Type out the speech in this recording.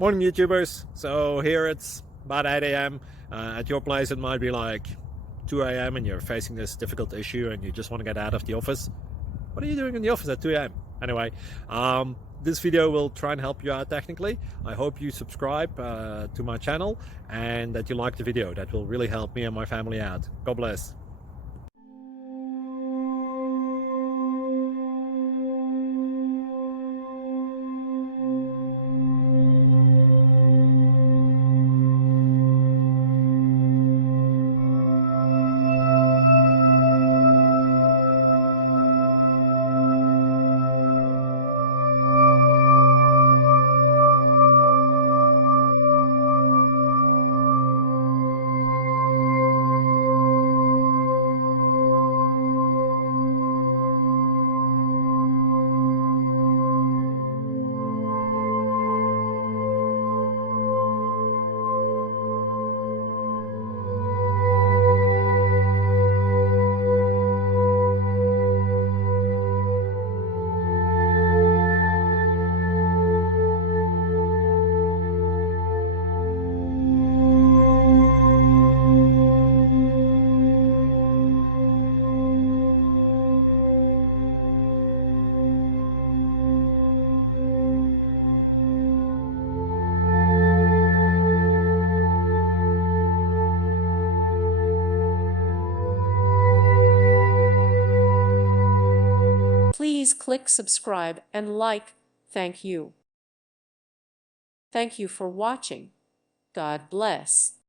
Morning YouTubers. So here it's about 8 a.m. At your place it might be like 2 a.m. and you're facing this difficult issue and you just want to get out of the office. What are you doing in the office at 2 a.m.? Anyway, this video will try and help you out technically. I hope you subscribe to my channel and that you like the video. That will really help me and my family out. God bless. Please click subscribe and like. Thank you. Thank you for watching. God bless.